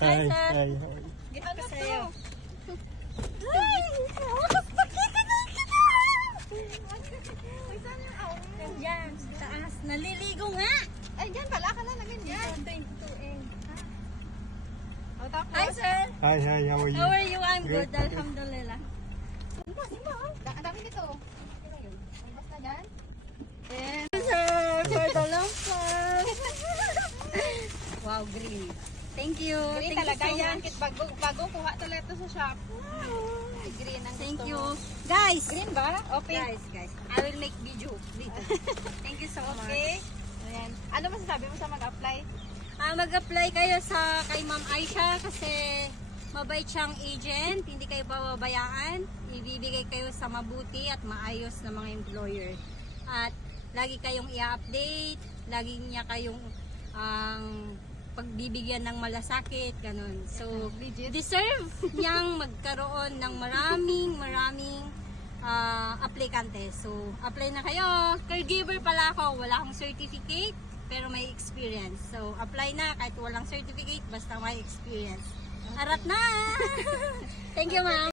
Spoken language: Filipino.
Hi, sir. hi. Gito ko sa'yo. Yan, sa taas. Naliligo nga. Ay, dyan pala ka na lagyan dyan. 22A. O, tapos. Hi, sir. Hi, hi, how are you? How are you? I'm good. Good. Alhamdulillah. Ang dami dito. Okay na yun. May bas na dyan. And sir, for the long time. Wow, green. Thank you. Green Thank talaga you so yan. much. Kit bagong kuha talaga ito sa shop. Ay, green ang Thank gusto you. mo. Guys. Green ba? Okay. Guys. I will make video dito. Thank you so much. Okay. Ayan. Ano masasabi mo sa mag-apply? Mag-apply kayo sa kay Ma'am Aisha kasi mabait siyang agent, hindi kayo pababayaan, ibibigay kayo sa mabuti at maayos na mga employer. At lagi kayong i-update, lagi niya kayong pagbibigyan ng malasakit, ganun. So, deserve niyang magkaroon ng maraming aplikante. So, apply na kayo. Caregiver pala ako, wala akong certificate, pero may experience. So, apply na kahit walang certificate, basta may experience. Arat na! Thank you, ma'am.